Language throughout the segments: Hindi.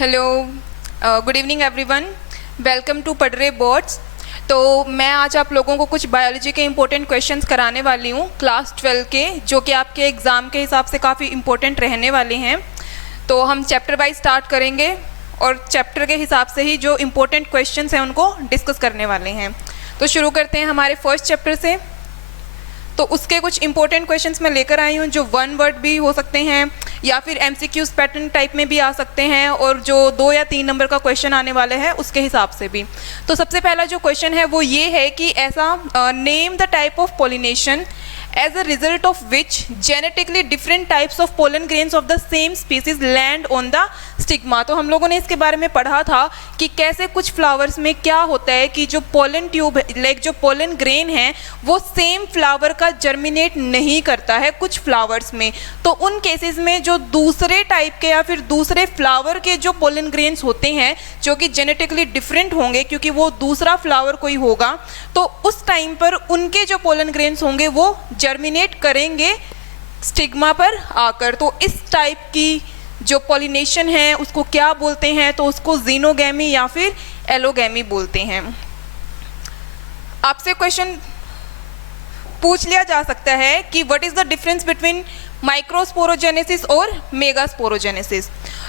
Hello, good evening everyone. Welcome to पढ़ रहे बोर्ड्स। तो मैं आज आप लोगों को कुछ बायोलॉजी के इम्पोर्टेंट क्वेश्चंस कराने वाली हूँ क्लास 12 के, जो कि आपके एग्ज़ाम के हिसाब से काफ़ी इम्पोर्टेंट रहने वाले हैं। तो हम चैप्टर वाइज स्टार्ट करेंगे और चैप्टर के हिसाब से ही जो इम्पोर्टेंट क्वेश्चंस हैं उनको डिस्कस करने वाले हैं। तो शुरू करते हैं हमारे फर्स्ट चैप्टर से। तो उसके कुछ इंपॉर्टेंट क्वेश्चंस मैं लेकर आई हूँ, जो वन वर्ड भी हो सकते हैं या फिर एमसीक्यूज पैटर्न टाइप में भी आ सकते हैं, और जो 2 या 3 नंबर का क्वेश्चन आने वाले हैं उसके हिसाब से भी। तो सबसे पहला जो क्वेश्चन है वो ये है कि ऐसा name the type of pollination as a result of which genetically different types of pollen grains of the same species land on the stigma। तो हम लोगों ने इसके बारे में पढ़ा था कि कैसे कुछ फ्लावर्स में क्या होता है कि जो पोलन ट्यूब लाइक जो पोलन ग्रेन है वो सेम फ्लावर का जर्मिनेट नहीं करता है कुछ फ्लावर्स में। तो उन केसेस में जो दूसरे टाइप के या फिर दूसरे फ्लावर के जो पोलन ग्रेन्स होते हैं जो कि जेनेटिकली डिफरेंट होंगे क्योंकि वो दूसरा फ्लावर कोई होगा, तो उस टाइम पर उनके जो पोलन ग्रेन्स होंगे वो जर्मिनेट करेंगे स्टिग्मा पर आकर। तो इस टाइप की जो पॉलिनेशन है उसको क्या बोलते हैं? तो उसको जीनोगैमी या फिर एलोगैमी बोलते हैं। आपसे क्वेश्चन पूछ लिया जा सकता है कि what is the difference between microsporogenesis और मेगास्पोरोजेनेसिस।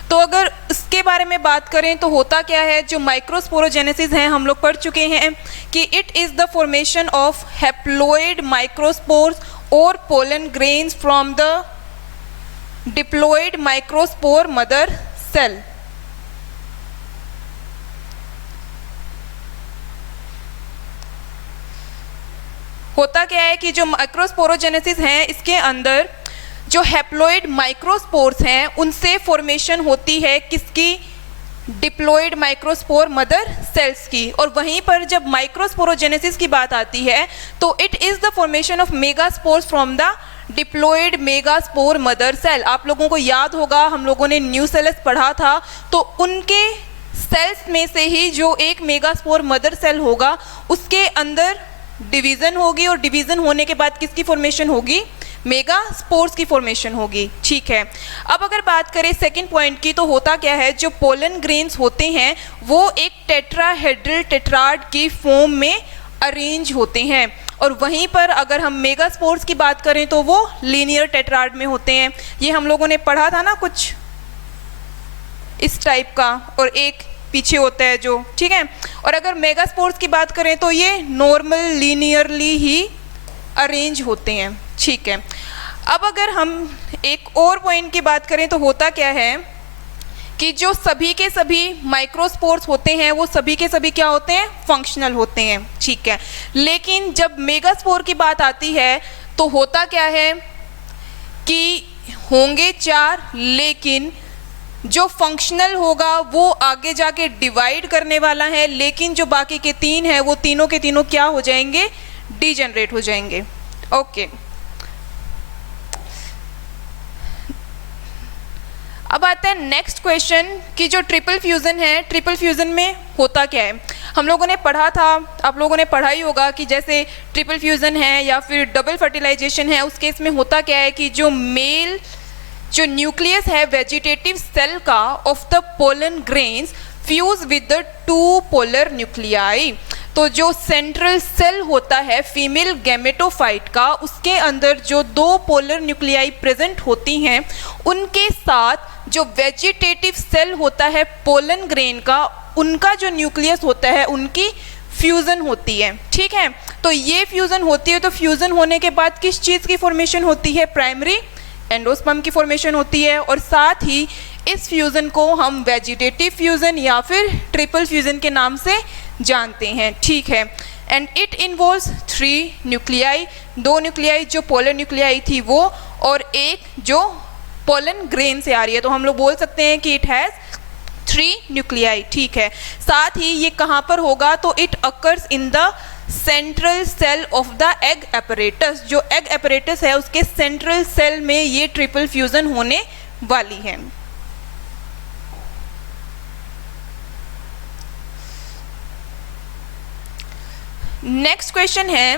तो अगर इसके बारे में बात करें तो होता क्या है, जो माइक्रोस्पोरोजेनेसिस है हम लोग पढ़ चुके हैं कि it is the formation of haploid microspores और pollen grains from the diploid microspore mother cell. होता क्या है कि जो माइक्रोस्पोरोजेनेसिस है इसके अंदर जो हैप्लॉइड माइक्रोस्पोर्स हैं उनसे फॉर्मेशन होती है किसकी? डिप्लॉइड माइक्रोस्पोर मदर सेल्स की। और वहीं पर जब माइक्रोस्पोरोजेनेसिस की बात आती है तो it is the formation of megaspores from the diploid megaspore mother cell. आप लोगों को याद होगा हम लोगों ने न्यू सेल्स पढ़ा था, तो उनके सेल्स में से ही जो एक मेगास्पोर मदर सेल होगा उसके अंदर डिवीज़न होगी, और डिवीज़न होने के बाद किसकी फॉर्मेशन होगी? मेगा स्पोर्स की फॉर्मेशन होगी। ठीक है, अब अगर बात करें सेकंड पॉइंट की, तो होता क्या है, जो पोलन ग्रेन्स होते हैं वो एक टेट्राहेड्रल टेट्राड की फॉर्म में अरेंज होते हैं, और वहीं पर अगर हम मेगा स्पोर्स की बात करें तो वो लीनियर टेट्राड में होते हैं। ये हम लोगों ने पढ़ा था ना कुछ इस टाइप का, और एक पीछे होता है जो, ठीक है। और अगर मेगा स्पोर्स की बात करें तो ये नॉर्मल लीनियरली ही अरेंज होते हैं। ठीक है, अब अगर हम एक और पॉइंट की बात करें तो होता क्या है कि जो सभी के सभी माइक्रोस्पोर्स होते हैं वो सभी के सभी क्या होते हैं? फंक्शनल होते हैं। ठीक है, लेकिन जब मेगास्पोर की बात आती है तो होता क्या है कि होंगे 4, लेकिन जो फंक्शनल होगा वो आगे जाके डिवाइड करने वाला है, लेकिन जो बाकी के 3 हैं वो तीनों के तीनों क्या हो जाएंगे? डीजेनरेट हो जाएंगे। ओके, अब आता है नेक्स्ट क्वेश्चन कि जो ट्रिपल फ्यूजन है, ट्रिपल फ्यूजन में होता क्या है? हम लोगों ने पढ़ा था, आप लोगों ने पढ़ा ही होगा कि जैसे ट्रिपल फ्यूजन है या फिर डबल फर्टिलाइजेशन है, उस केस में होता क्या है कि जो मेल जो न्यूक्लियस है वेजिटेटिव सेल का of the pollen grains fuse with the 2 polar nuclei. तो जो सेंट्रल सेल होता है फीमेल गैमेटोफाइट का, उसके अंदर जो 2 पोलर न्यूक्लियाई प्रेजेंट होती हैं, उनके साथ जो वेजिटेटिव सेल होता है पोलन ग्रेन का, उनका जो न्यूक्लियस होता है उनकी फ्यूज़न होती है। ठीक है, तो ये फ्यूज़न होती है, तो फ्यूज़न होने के बाद किस चीज़ की फॉर्मेशन होती है? प्राइमरी एंडोस्पर्म की फॉर्मेशन होती है, और साथ ही इस फ्यूज़न को हम वेजिटेटिव फ्यूज़न या फिर ट्रिपल फ्यूज़न के नाम से जानते हैं। ठीक है, and it involves 3 nuclei, 2 nuclei जो पोलर न्यूक्लियाई थी वो, और एक जो पोलन ग्रेन से आ रही है, तो हम लोग बोल सकते हैं कि इट हैज़ 3 न्यूक्लियाई। ठीक है, साथ ही ये कहाँ पर होगा? तो it occurs in the central cell of the egg apparatus. जो एग एपरेटस है उसके सेंट्रल सेल में ये ट्रिपल फ्यूजन होने वाली है। नेक्स्ट क्वेश्चन है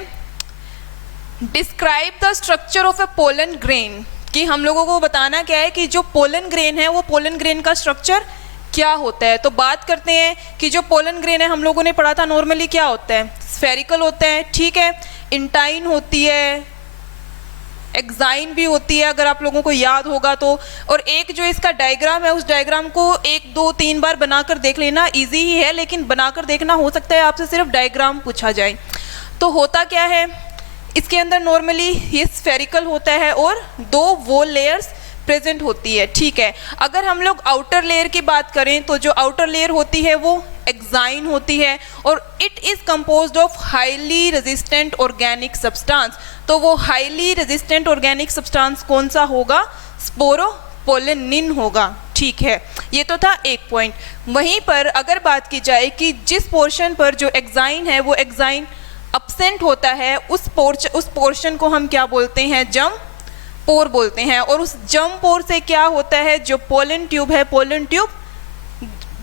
describe the structure of A pollen grain, कि हम लोगों को बताना क्या है कि जो पोलन ग्रेन है वो पोलन ग्रेन का स्ट्रक्चर क्या होता है। तो बात करते हैं कि जो पोलन ग्रेन है, हम लोगों ने पढ़ा था नॉर्मली क्या होता है, स्फेरिकल होता है, ठीक है, इंटाइन होती है, एक्साइन भी होती है अगर आप लोगों को याद होगा तो। और एक जो इसका डायग्राम है, उस डायग्राम को 1 2 3 बार बनाकर देख लेना, इजी ही है, लेकिन बनाकर देखना, हो सकता है आपसे सिर्फ डायग्राम पूछा जाए। तो होता क्या है, इसके अंदर नॉर्मली ये स्फेरिकल होता है और 2 वॉल लेयर्स प्रेजेंट होती है, ठीक है। अगर हम लोग आउटर लेयर की बात करें तो जो आउटर लेयर होती है वो एक्साइन होती है और it is composed of highly resistant organic substance. तो वो हाईली रेजिस्टेंट ऑर्गेनिक सब्सटेंस कौन सा होगा, स्पोरोपोलेनिन होगा, ठीक है। ये तो था एक पॉइंट। वहीं पर अगर बात की जाए कि जिस पोर्शन पर जो एक्साइन है वो एक्साइन अब्सेंट होता है, उस पोर्शन को हम क्या बोलते हैं, जम पोर बोलते हैं। और उस जम पोर से क्या होता है, जो पोलन ट्यूब है, pollen tube,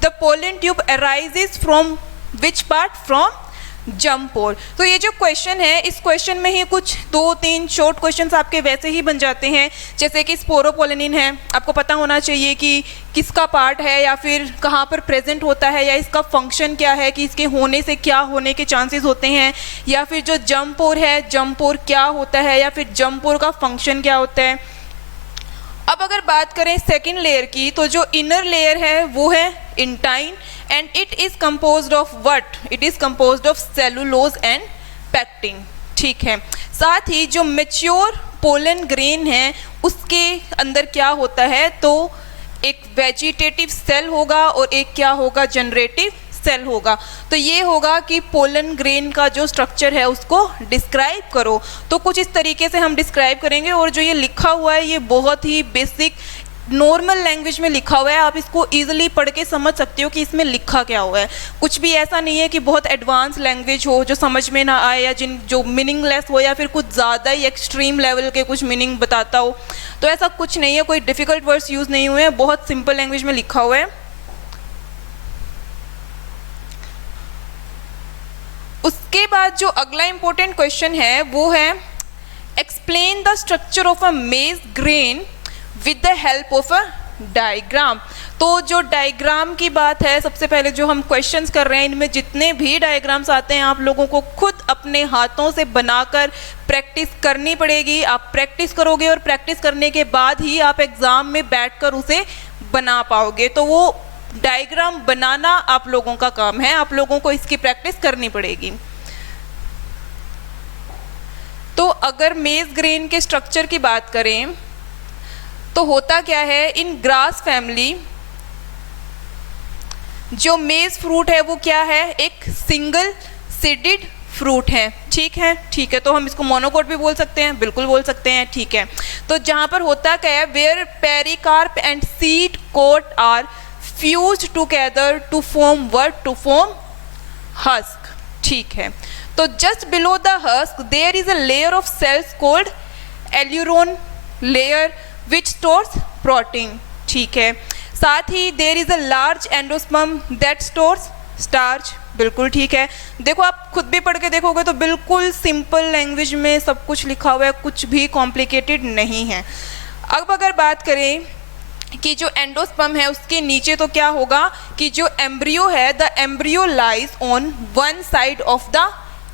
the pollen tube arises from which part, from जम पोर। तो ये जो क्वेश्चन है, इस क्वेश्चन में ही कुछ 2-3 शॉर्ट क्वेश्चंस आपके वैसे ही बन जाते हैं, जैसे कि स्पोरोपोलेनिन है, आपको पता होना चाहिए कि किसका पार्ट है या फिर कहाँ पर प्रेजेंट होता है, या इसका फंक्शन क्या है, कि इसके होने से क्या होने के चांसेस होते हैं, या फिर जो जम पोर है, जम पोर क्या होता है, या फिर जम पोर का फंक्शन क्या होता है। अब अगर बात करें सेकेंड लेयर की, तो जो इनर लेयर है वो है intine and it is composed of what, it is composed of cellulose and pectin, ठीक है। साथ ही जो मैच्योर पोलन ग्रेन है उसके अंदर क्या होता है, तो एक वेजिटेटिव सेल होगा और एक क्या होगा, जनरेटिव सेल होगा। तो ये होगा कि पोलन ग्रेन का जो स्ट्रक्चर है उसको डिस्क्राइब करो। तो कुछ इस तरीके से हम डिस्क्राइब करेंगे। और जो ये लिखा हुआ है ये बहुत ही बेसिक नॉर्मल लैंग्वेज में लिखा हुआ है, आप इसको इजीली पढ़ के समझ सकते हो कि इसमें लिखा क्या हुआ है। कुछ भी ऐसा नहीं है कि बहुत एडवांस लैंग्वेज हो जो समझ में ना आए, या जो मीनिंगलेस हो, या फिर कुछ ज़्यादा ही एक्सट्रीम लेवल के कुछ मीनिंग बताता हो। तो ऐसा कुछ नहीं है, कोई डिफ़िकल्ट वर्ड्स यूज़ नहीं हुए हैं, बहुत सिंपल लैंग्वेज में लिखा हुआ है। उसके बाद जो अगला इंपॉर्टेंट क्वेश्चन है वो है explain the structure of a मेज grain with the help of a diagram. तो जो डायग्राम की बात है, सबसे पहले जो हम क्वेश्चंस कर रहे हैं, इनमें जितने भी डायग्राम्स आते हैं आप लोगों को खुद अपने हाथों से बनाकर प्रैक्टिस करनी पड़ेगी। आप प्रैक्टिस करोगे और प्रैक्टिस करने के बाद ही आप एग्ज़ाम में बैठकर उसे बना पाओगे। तो वो डायग्राम बनाना आप लोगों का काम है, आप लोगों को इसकी प्रैक्टिस करनी पड़ेगी। तो अगर मेज ग्रेन के स्ट्रक्चर की बात करें तो होता क्या है, इन ग्रास फैमिली जो मेज फ्रूट है वो क्या है, एक सिंगल सीडेड फ्रूट है, ठीक है, ठीक है। तो हम इसको मोनोकोट भी बोल सकते हैं, बिल्कुल बोल सकते हैं, ठीक है। तो जहां पर होता क्या है, where pericarp and seed coat are fused together to form what, to form husk, ठीक है। तो just below the husk there is a layer of cells called aleurone layer which stores protein, ठीक है। साथ ही there is a large endosperm that stores starch, बिल्कुल ठीक है। देखो आप खुद भी पढ़ के देखोगे तो बिल्कुल सिंपल लैंग्वेज में सब कुछ लिखा हुआ है, कुछ भी कॉम्प्लिकेटेड नहीं है। अब अगर बात करें कि जो एंडोस्पर्म है उसके नीचे तो क्या होगा कि जो एम्ब्रियो है, the embryo lies on one side of the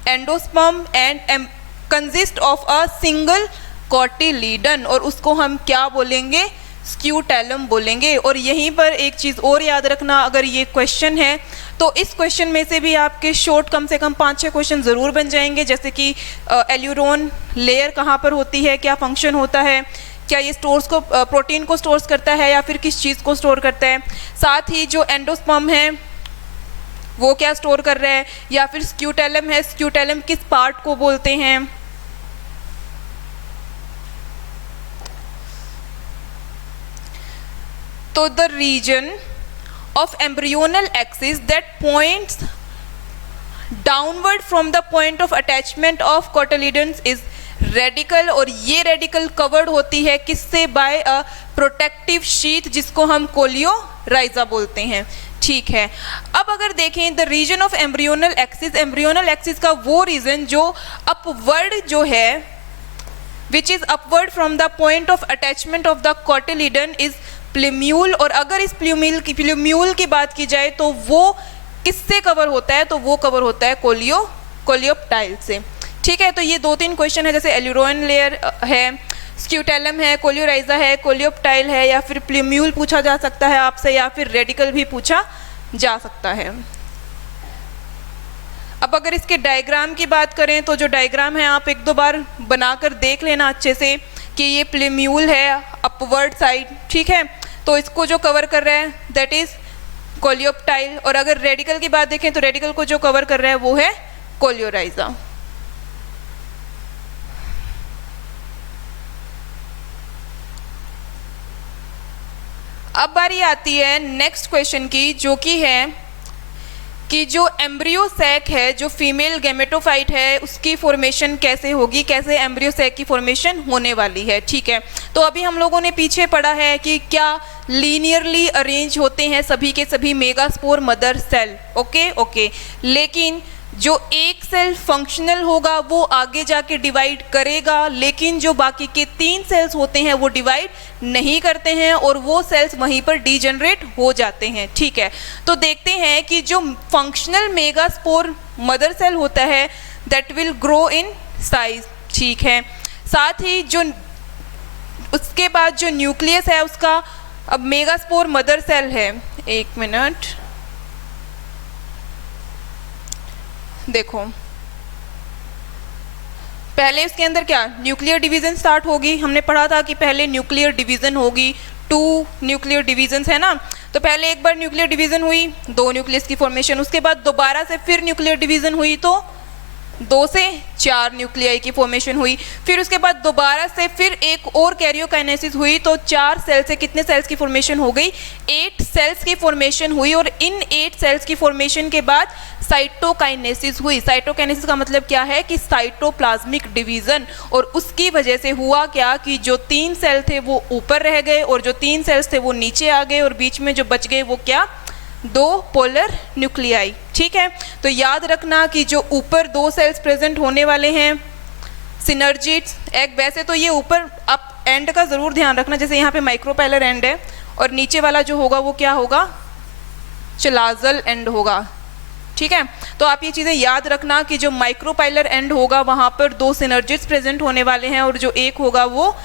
endosperm and consist of a single cotyledon, और उसको हम क्या बोलेंगे, स्क्यूटेलम बोलेंगे। और यहीं पर एक चीज़ और याद रखना, अगर ये क्वेश्चन है तो इस क्वेश्चन में से भी आपके शॉर्ट कम से कम 5-6 क्वेश्चन ज़रूर बन जाएंगे, जैसे कि एल्यूरोन लेयर कहाँ पर होती है, क्या फंक्शन होता है, क्या ये स्टोर्स को प्रोटीन को स्टोर्स करता है या फिर किस चीज़ को स्टोर करता है। साथ ही जो एंडोस्पर्म है वो क्या स्टोर कर रहा है, या फिर स्क्यूटेलम है, स्क्यूटेलम किस पार्ट को बोलते हैं। तो the region of embryonal axis that points downward from the point of attachment of cotyledons is radical, और ये रेडिकल कवर्ड होती है किससे, बाय अ प्रोटेक्टिव शीथ जिसको हम कोलियोराइजा बोलते हैं, ठीक है। अब अगर देखें the region of embryonal axis, embryonal axis का वो रीजन जो अपवर्ड जो है which is upward from the point of attachment of the cotyledon is plumule, और अगर इस प्लूम्यूल की बात की जाए तो वो किससे कवर होता है, तो वो कवर होता है कोलियोप्टाइल से। ठीक है, तो ये 2-3 क्वेश्चन है, जैसे एल्यूरोन लेयर है, स्क्यूटेलम है, कोलियोराइजा है, कोलियोप्टाइल है, या फिर प्लूम्यूल पूछा जा सकता है आपसे, या फिर रेडिकल भी पूछा जा सकता है। अब अगर इसके डायग्राम की बात करें तो जो डायग्राम है आप 1-2 बार बनाकर देख लेना अच्छे से कि ये प्लूम्यूल है अपवर्ड साइड, ठीक है, तो इसको जो कवर कर रहा है दैट इज कोलियोप्टाइल, और अगर रेडिकल की बात देखें तो रेडिकल को जो कवर कर रहा है वो है कोलियोराइजा। अब बारी आती है नेक्स्ट क्वेश्चन की, जो कि है कि जो एम्ब्रियो सैक है, जो फीमेल गैमेटोफाइट है, उसकी फॉर्मेशन कैसे होगी, कैसे एम्ब्रियो सैक की फॉर्मेशन होने वाली है। ठीक है, तो अभी हम लोगों ने पीछे पढ़ा है कि क्या लीनियरली अरेंज होते हैं सभी के सभी मेगास्पोर मदर सेल, ओके, लेकिन जो एक सेल फंक्शनल होगा वो आगे जाके डिवाइड करेगा, लेकिन जो बाकी के 3 सेल्स होते हैं वो डिवाइड नहीं करते हैं और वो सेल्स वहीं पर डीजनरेट हो जाते हैं। ठीक है, तो देखते हैं कि जो फंक्शनल मेगास्पोर मदर सेल होता है that will grow in size. ठीक है, साथ ही जो उसके बाद जो न्यूक्लियस है उसका, अब मेगास्पोर मदर सेल है, 1 मिनट देखो, पहले उसके अंदर क्या न्यूक्लियर डिवीजन स्टार्ट होगी, हमने पढ़ा था कि पहले न्यूक्लियर डिवीजन होगी, 2 न्यूक्लियर डिवीजन्स है ना, तो पहले एक बार न्यूक्लियर डिवीजन हुई, 2 न्यूक्लियस की फॉर्मेशन, उसके बाद दोबारा से फिर न्यूक्लियर डिवीजन हुई तो 2 से 4 न्यूक्लियाई की फॉर्मेशन हुई, फिर उसके बाद दोबारा से फिर एक और कैरियोकाइनेसिस हुई तो 4 सेल से कितने सेल्स की फॉर्मेशन हो गई, 8 सेल्स की फॉर्मेशन हुई, और इन 8 सेल्स की फॉर्मेशन के बाद साइटोकाइनेसिस हुई। साइटोकाइनेसिस का मतलब क्या है कि साइटोप्लाज्मिक डिवीजन, और उसकी वजह से हुआ क्या कि जो 3 सेल थे वो ऊपर रह गए और जो 3 सेल्स थे वो नीचे आ गए, और बीच में जो बच गए वो क्या, 2 पोलर न्यूक्लियाई। ठीक है, तो याद रखना कि जो ऊपर 2 सेल्स प्रेजेंट होने वाले हैं सिनर्जिड्स एग, वैसे तो ये ऊपर आप एंड का ज़रूर ध्यान रखना, जैसे यहाँ पे माइक्रोपाइलर एंड है और नीचे वाला जो होगा वो क्या होगा, चिलाजल एंड होगा। ठीक है, तो आप ये चीज़ें याद रखना कि जो माइक्रोपाइलर एंड होगा वहाँ पर 2 सिनर्जिड्स प्रेजेंट होने वाले हैं और जो एक होगा वो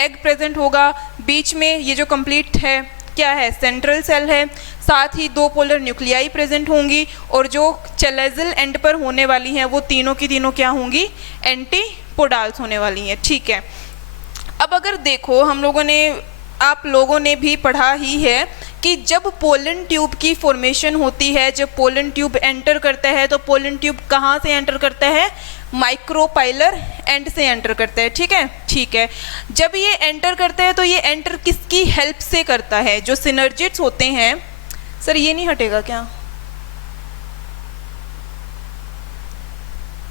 एग प्रेजेंट होगा, बीच में ये जो कंप्लीट है क्या है, सेंट्रल सेल है, साथ ही 2 पोलर न्यूक्लियाई प्रेजेंट होंगी, और जो चलेजल एंड पर होने वाली हैं वो तीनों की तीनों क्या होंगी, एंटीपोडाल्स होने वाली हैं। ठीक है, अब अगर देखो आप लोगों ने भी पढ़ा ही है कि जब पोलन ट्यूब की फॉर्मेशन होती है, जब पोलन ट्यूब एंटर करता है तो पोलन ट्यूब कहाँ से एंटर करता है, माइक्रोपाइलर एंड से एंटर करता है। ठीक है, जब ये एंटर करता है तो ये एंटर किसकी हेल्प से करता है, जो सिनर्जिड्स होते हैं। सर ये नहीं हटेगा क्या,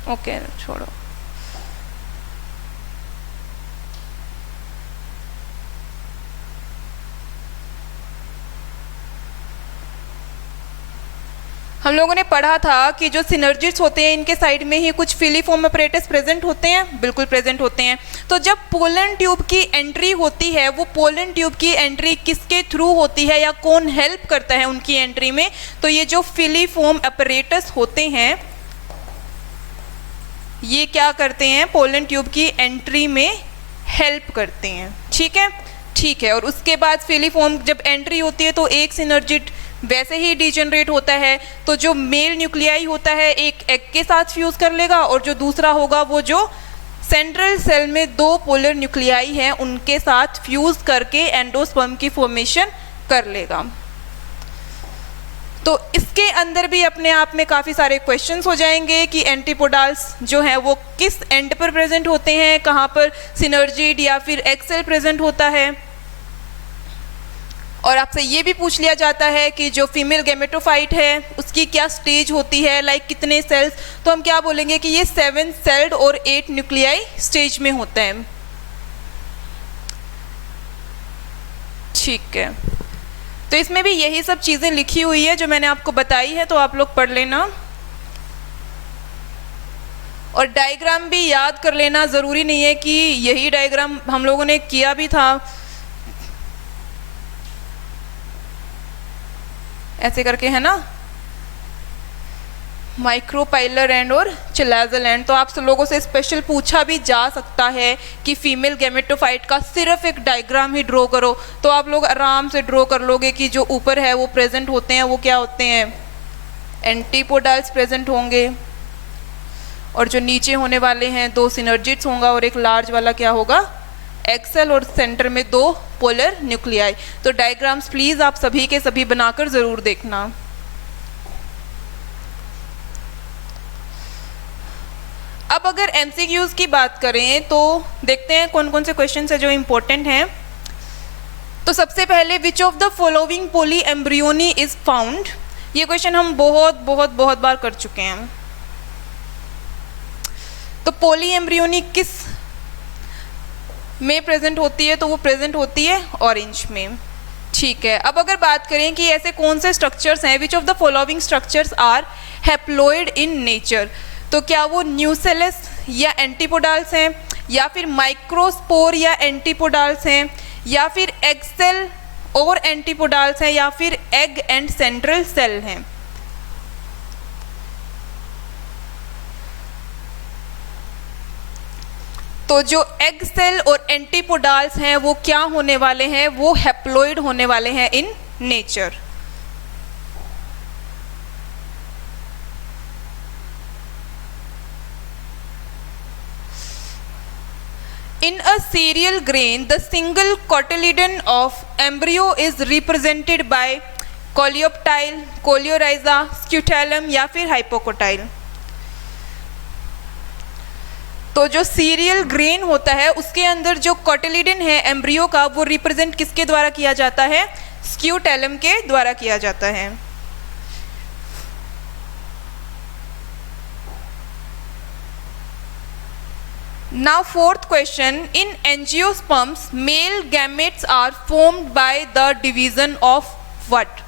ओके छोड़ो, हम लोगों ने पढ़ा था कि जो सिनर्जिड्स होते हैं इनके साइड में ही कुछ फिलीफॉर्म अपरेटस प्रेजेंट होते हैं, बिल्कुल प्रेजेंट होते हैं। तो जब पोलन ट्यूब की एंट्री होती है, वो पोलन ट्यूब की एंट्री किसके थ्रू होती है या कौन हेल्प करता है उनकी एंट्री में, तो ये जो फिलीफॉर्म अपरेटस होते हैं ये क्या करते हैं, पोलन ट्यूब की एंट्री में हेल्प करते हैं। ठीक है, और उसके बाद फिलीफॉर्म जब एंट्री होती है तो एक सिनर्जिड वैसे ही डिजेनरेट होता है, तो जो मेल न्यूक्लियाई होता है एक एग के साथ फ्यूज कर लेगा, और जो दूसरा होगा वो जो सेंट्रल सेल में 2 पोलर न्यूक्लियाई हैं उनके साथ फ्यूज करके एंडोस्पर्म की फॉर्मेशन कर लेगा। तो इसके अंदर भी अपने आप में काफ़ी सारे क्वेश्चंस हो जाएंगे कि एंटीपोडाल्स जो हैं वो किस एंड पर प्रेजेंट होते हैं, कहाँ पर सिनर्जिड या फिर एग सेल प्रेजेंट होता है, और आपसे ये भी पूछ लिया जाता है कि जो फीमेल गैमेटोफाइट है उसकी क्या स्टेज होती है, लाइक कितने सेल्स, तो हम क्या बोलेंगे कि ये 7 सेल्ड और 8 न्यूक्लियाई स्टेज में होते हैं। ठीक है, तो इसमें भी यही सब चीज़ें लिखी हुई है जो मैंने आपको बताई है, तो आप लोग पढ़ लेना और डायग्राम भी याद कर लेना। ज़रूरी नहीं है कि यही डायग्राम हम लोगों ने किया भी था, ऐसे करके, है ना, माइक्रोपाइलर एंड और चिलाजल एंड। तो आप लोगों से स्पेशल पूछा भी जा सकता है कि फीमेल गैमेटोफाइट का सिर्फ एक डायग्राम ही ड्रॉ करो, तो आप लोग आराम से ड्रॉ कर लोगे कि जो ऊपर है वो प्रेजेंट होते हैं, वो क्या होते हैं, एंटीपोडाल्स प्रेजेंट होंगे, और जो नीचे होने वाले हैं 2 सिनर्जिड्स होगा और एक लार्ज वाला क्या होगा, एक्सेल, और सेंटर में 2 पोलर न्यूक्लियाई। तो डायग्राम्स प्लीज आप सभी के सभी बनाकर जरूर देखना। अब अगर एमसीक्यूज की बात करें तो देखते हैं कौन कौन से क्वेश्चन है जो इंपॉर्टेंट हैं। तो सबसे पहले which of the following polyembryony is found, ये क्वेश्चन हम बहुत बार कर चुके हैं। तो पोली एम्ब्रियोनी किस में प्रेजेंट होती है, तो वो प्रेजेंट होती है ऑरेंज में। ठीक है, अब अगर बात करें कि ऐसे कौन से स्ट्रक्चर्स हैं, which of the following structures are haploid in nature, तो क्या वो न्यूसेलस या एंटीपोडाल्स हैं, या फिर माइक्रोस्पोर या एंटीपोडाल्स हैं, या फिर एग सेल और एंटीपोडाल्स हैं, या फिर एग एंड सेंट्रल सेल हैं। तो जो एग सेल और एंटीपोडाल्स हैं वो क्या होने वाले हैं, वो हैप्लॉइड होने वाले हैं in nature. In a cereal grain, the single cotyledon of embryo is represented by coleoptile, coleorhiza, scutellum या फिर hypocotyle। तो जो सीरियल ग्रेन होता है उसके अंदर जो कोटिलिडन है एम्ब्रियो का, वो रिप्रेजेंट किसके द्वारा किया जाता है, स्क्यूटेलम के द्वारा किया जाता है। Now fourth question, in angiosperms male gametes are formed by the division of what?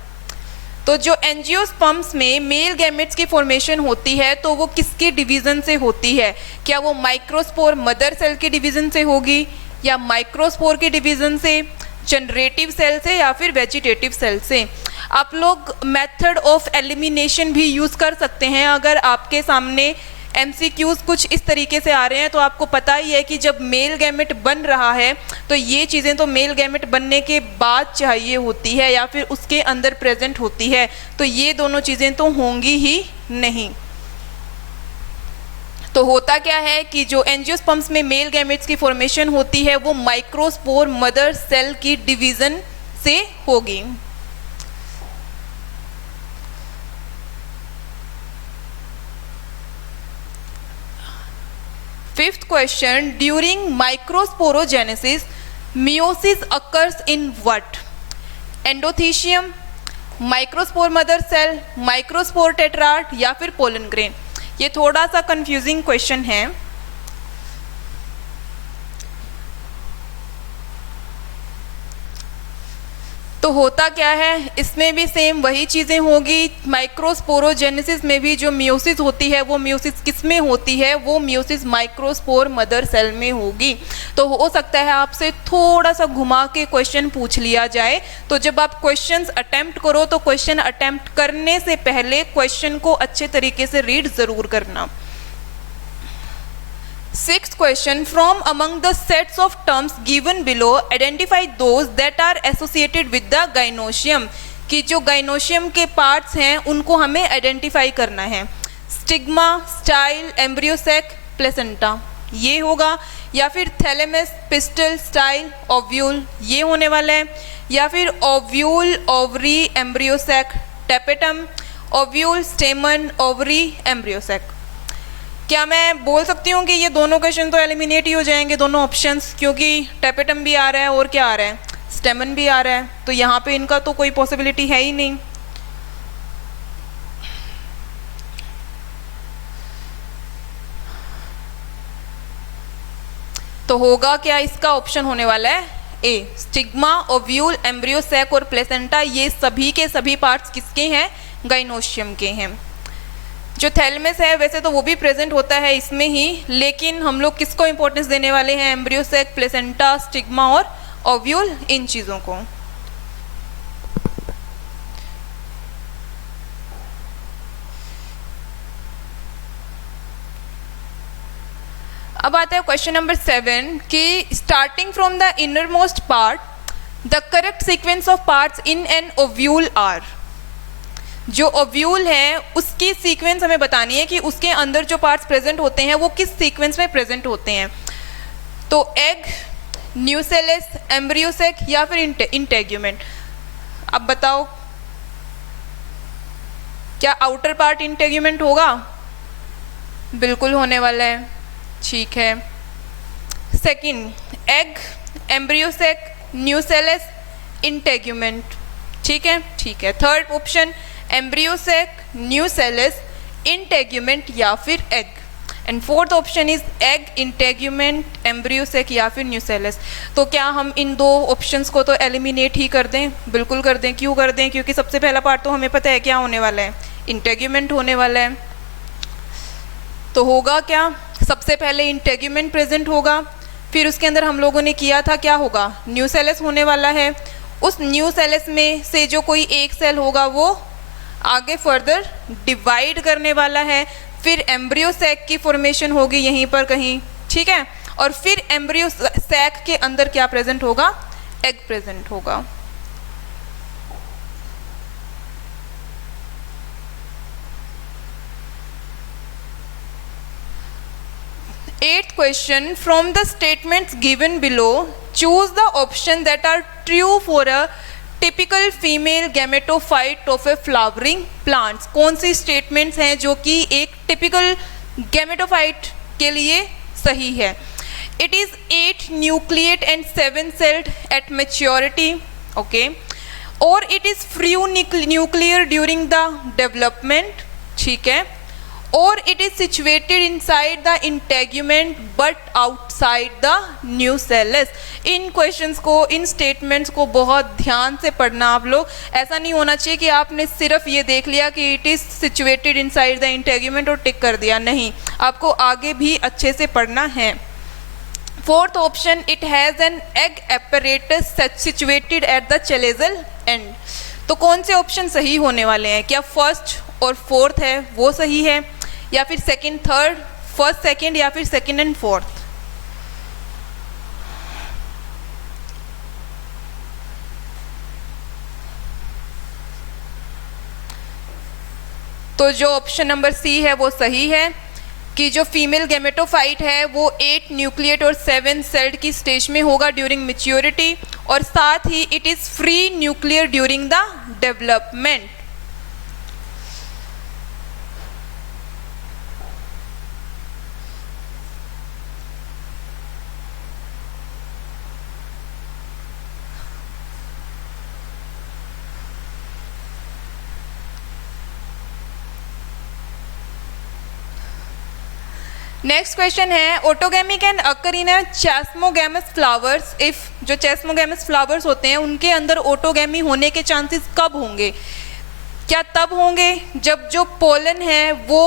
तो जो एंजियोस्पर्म्स में मेल गैमेट्स की फॉर्मेशन होती है तो वो किसके डिवीजन से होती है, क्या वो माइक्रोस्पोर मदर सेल के डिवीजन से होगी, या माइक्रोस्पोर के डिवीजन से, जनरेटिव सेल से, या फिर वेजिटेटिव सेल से। आप लोग मेथड ऑफ एलिमिनेशन भी यूज़ कर सकते हैं। अगर आपके सामने एमसीक्यूज कुछ इस तरीके से आ रहे हैं तो आपको पता ही है कि जब मेल गैमेट बन रहा है तो ये चीज़ें तो मेल गैमेट बनने के बाद चाहिए होती है या फिर उसके अंदर प्रेजेंट होती है, तो ये दोनों चीज़ें तो होंगी ही नहीं। तो होता क्या है कि जो एंजियोस्पर्म्स में मेल गैमेट्स की फॉर्मेशन होती है वो माइक्रोस्पोर मदर सेल की डिवीजन से होगी। Fifth question, during microsporogenesis, meiosis occurs in what? Endothecium, microspore mother cell, microspore tetrad या फिर pollen grain। ये थोड़ा सा confusing question है। तो होता क्या है, इसमें भी सेम वही चीज़ें होगी। माइक्रोस्पोरोजेनेसिस में भी जो मियोसिस होती है वो मियोसिस किस में होती है, वो मियोसिस माइक्रोस्पोर मदर सेल में होगी। तो हो सकता है आपसे थोड़ा सा घुमा के क्वेश्चन पूछ लिया जाए। तो जब आप क्वेश्चंस अटेम्प्ट करो तो क्वेश्चन अटेम्प्ट करने से पहले क्वेश्चन को अच्छे तरीके से रीड ज़रूर करना। Sixth question, from among the sets of terms given below, identify those that are associated with the gynoecium। कि जो गाइनोशियम के पार्ट्स हैं उनको हमें आइडेंटिफाई करना है। स्टिग्मा, स्टाइल, एम्ब्रियोसेक, प्लेसेंटा ये होगा, या फिर थैलेमस, पिस्टल, स्टाइल, ओव्यूल ये होने वाला है, या फिर ovule, ovary, embryo sac, tapetum, ovule, स्टेमन, ovary, embryo sac. क्या मैं बोल सकती हूँ कि ये दोनों क्वेश्चन तो एलिमिनेट ही हो जाएंगे, दोनों ऑप्शंस, क्योंकि टेपेटम भी आ रहा है और क्या आ रहा है, स्टेमन भी आ रहा है, तो यहाँ पे इनका तो कोई पॉसिबिलिटी है ही नहीं। तो होगा क्या, इसका ऑप्शन होने वाला है ए, स्टिग्मा, ओव्यूल, एम्ब्रियोसेक और प्लेसेंटा ये सभी के सभी पार्ट्स किसके हैं, गाइनोशियम के हैं। जो थैलेमस है वैसे तो वो भी प्रेजेंट होता है इसमें ही, लेकिन हम लोग किसको इंपॉर्टेंस देने वाले हैं, एम्ब्रियोसेक, प्लेसेंटा, स्टिग्मा और ओव्यूल, इन चीज़ों को। अब आता है क्वेश्चन नंबर 7 कि starting from the innermost part the correct sequence of parts in an ovule are. जो ओव्यूल है उसकी सीक्वेंस हमें बतानी है कि उसके अंदर जो पार्ट्स प्रेजेंट होते हैं वो किस सीक्वेंस में प्रेजेंट होते हैं। तो एग, न्यूसेलस, एम्ब्रियोसेक या फिर इंटेग्यूमेंट। अब बताओ क्या आउटर पार्ट इंटेग्यूमेंट होगा? बिल्कुल होने वाला है, ठीक है। Second, egg, embryo sac, nucellus, integument, ठीक है, ठीक है। Third option embryo sac, nucellus, integument या फिर egg. And fourth option is egg, integument, embryo sac या फिर न्यूसेलस। तो क्या हम इन दो ऑप्शंस को तो एलिमिनेट ही कर दें? बिल्कुल कर दें। क्यों कर दें? क्योंकि सबसे पहला पार्ट तो हमें पता है क्या होने वाला है, इंटेग्यूमेंट होने वाला है। तो होगा क्या? सबसे पहले इंटेग्यूमेंट प्रेजेंट होगा, फिर उसके अंदर हम लोगों ने किया था क्या होगा, न्यूसेलस होने वाला है। उस न्यूसेलस में से जो कोई एक सेल होगा वो आगे फर्दर डिवाइड करने वाला है, फिर एम्ब्रियोसैक की फॉर्मेशन होगी यहीं पर कहीं, ठीक है। और फिर एम्ब्रियोसैक के अंदर क्या प्रेजेंट होगा, एग प्रेजेंट होगा। Eighth question, from the statements given below, choose the option that are true for a typical female gametophyte of a flowering plants। कौन सी statements हैं जो कि एक typical gametophyte के लिए सही है? It is 8 nucleate and 7 celled at maturity, okay, or it is few nuclear during the development, ठीक है, or it is situated inside the integument but outside the nucellus। In questions को, इन स्टेटमेंट्स को बहुत ध्यान से पढ़ना आप लोग। ऐसा नहीं होना चाहिए कि आपने सिर्फ ये देख लिया कि it is situated inside the integument और टिक कर दिया, नहीं, आपको आगे भी अच्छे से पढ़ना है। Fourth option, it has an egg apparatus situated at the chalazal and. तो कौन से ऑप्शन सही होने वाले हैं? क्या फर्स्ट और फोर्थ है वो सही है, या फिर सेकंड थर्ड, फर्स्ट सेकंड, या फिर सेकंड एंड फोर्थ? तो जो ऑप्शन नंबर सी है वो सही है कि जो फीमेल गैमेटोफाइट है वो 8 न्यूक्लिएट और 7 सेल्ड की स्टेज में होगा ड्यूरिंग मैच्योरिटी, और साथ ही it is free nuclear during the development. Next question है, autogamy can occur in chasmogamous flowers if. जो चेस्मोगैमस फ्लावर्स होते हैं उनके अंदर ऑटोगैमी होने के चांसेस कब होंगे? क्या तब होंगे जब जो पोलन है वो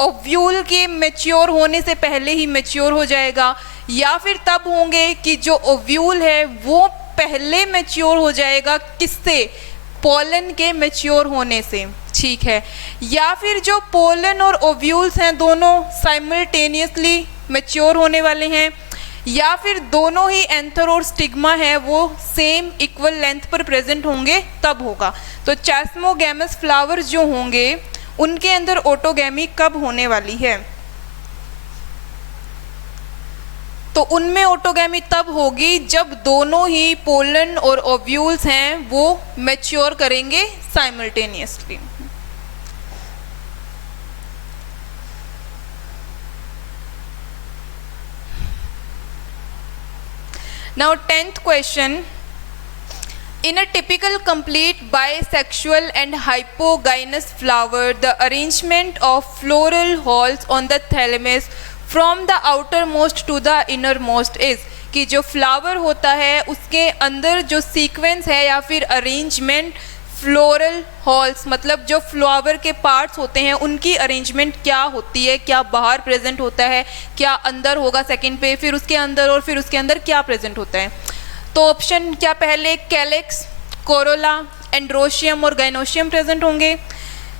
ओव्यूल के मैच्योर होने से पहले ही मैच्योर हो जाएगा, या फिर तब होंगे कि जो ओव्यूल है वो पहले मैच्योर हो जाएगा, किससे? पोलन के मैच्योर होने से, ठीक है। या फिर जो पोलन और ओव्यूल्स हैं दोनों साइमल्टेनियसली मैच्योर होने वाले हैं, या फिर दोनों ही एंथर और स्टिग्मा है वो सेम इक्वल लेंथ पर प्रेजेंट होंगे, तब होगा। तो चेस्मोगैमस फ्लावर्स जो होंगे उनके अंदर ऑटोगैमी कब होने वाली है? तो उनमें ऑटोगैमी तब होगी जब दोनों ही पोलन और ओव्यूल्स हैं वो मैच्योर करेंगे simultaneously. Now 10th question, in a typical complete bisexual and hypogynous flower, the arrangement of floral whorls on the thalamus from the outermost to the innermost is। कि जो फ्लावर होता है उसके अंदर जो सीक्वेंस है या फिर अरेंजमेंट फ्लोरल हॉल्स, मतलब जो फ्लावर के पार्ट्स होते हैं उनकी अरेंजमेंट क्या होती है, क्या बाहर प्रेजेंट होता है, क्या अंदर होगा सेकंड पे, फिर उसके अंदर, और फिर उसके अंदर क्या प्रेजेंट होता है? तो ऑप्शन क्या पहले कैलेक्स, कोरोला, एंड्रोशियम और गाइनोशियम प्रेजेंट होंगे,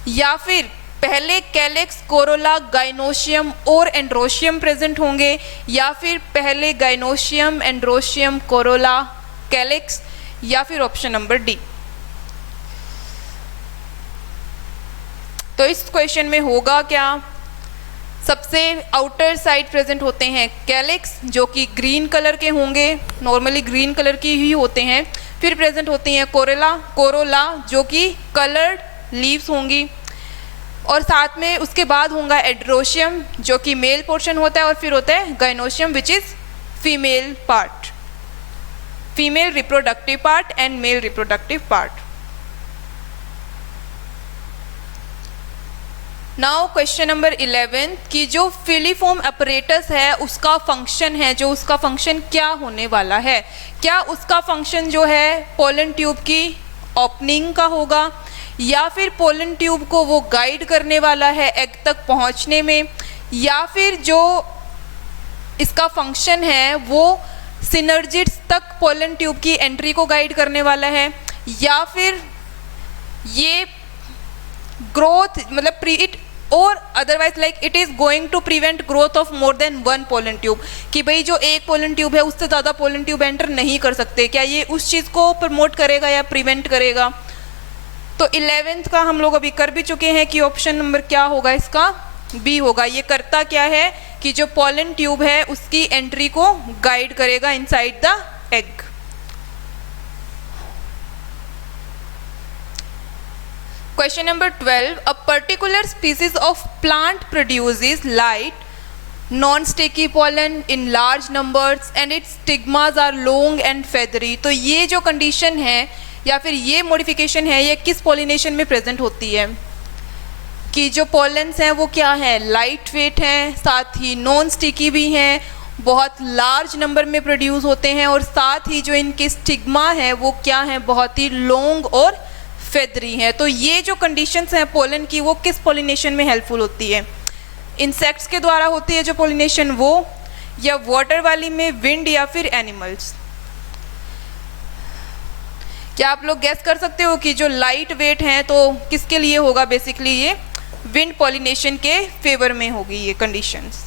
या फिर पहले कैलेक्स, कोरोला, गाइनोशियम और एंड्रोशियम प्रेजेंट होंगे, या फिर पहले गाइनोशियम, एंड्रोशियम, कोरोला, कैलेक्स, या फिर ऑप्शन नंबर डी। तो इस क्वेश्चन में होगा क्या, सबसे आउटर साइड प्रेजेंट होते हैं कैलेक्स जो कि ग्रीन कलर के होंगे, नॉर्मली ग्रीन कलर की ही होते हैं। फिर प्रेजेंट होती हैं कोरोला जो कि कलर्ड लीव्स होंगी, और साथ में उसके बाद होगा एंड्रोशियम जो कि मेल पोर्शन होता है, और फिर होता है gynoecium which is female part, female reproductive part and male reproductive part. Now question number 11 कि जो फिलीफॉर्म अपरेटस है उसका फंक्शन है, जो उसका फंक्शन क्या होने वाला है, क्या उसका फंक्शन जो है पोलन ट्यूब की ओपनिंग का होगा, या फिर पोलन ट्यूब को वो गाइड करने वाला है एग तक पहुंचने में, या फिर जो इसका फंक्शन है वो सिनर्जिड्स तक पोलन ट्यूब की एंट्री को गाइड करने वाला है, या फिर ये ग्रोथ मतलब इट और otherwise like it is going to prevent growth of more than one pollen tube, कि भाई जो एक पोलन ट्यूब है उससे ज़्यादा पोलन ट्यूब एंटर नहीं कर सकते, क्या ये उस चीज़ को प्रमोट करेगा या प्रिवेंट करेगा। तो 11th का हम लोग अभी कर भी चुके हैं कि ऑप्शन नंबर क्या होगा, इसका बी होगा। ये करता क्या है कि जो पोलन ट्यूब है उसकी एंट्री को गाइड करेगा inside the egg. Question number 12, a particular species of plant produces light, non-sticky pollen in large numbers and its stigmas are long and feathery। तो ये जो कंडीशन है या फिर ये मॉडिफिकेशन है ये किस पॉलिनेशन में प्रेजेंट होती है, कि जो पॉलेंस हैं वो क्या है, लाइट वेट हैं, साथ ही नॉन स्टिकी भी हैं, बहुत लार्ज नंबर में प्रोड्यूस होते हैं, और साथ ही जो इनके स्टिग्मा है वो क्या है, बहुत ही लॉन्ग और फेदरी है। तो ये जो कंडीशंस हैं पोलन की वो किस पॉलिनेशन में हेल्पफुल होती है, इंसेक्ट्स के द्वारा होती है जो पॉलिनेशन वो, या वाटर वाली में विंड, या फिर एनिमल्स। क्या आप लोग गैस कर सकते हो कि जो लाइट वेट हैं तो किसके लिए होगा, बेसिकली ये विंड पॉलिनेशन के फेवर में होगी ये कंडीशंस।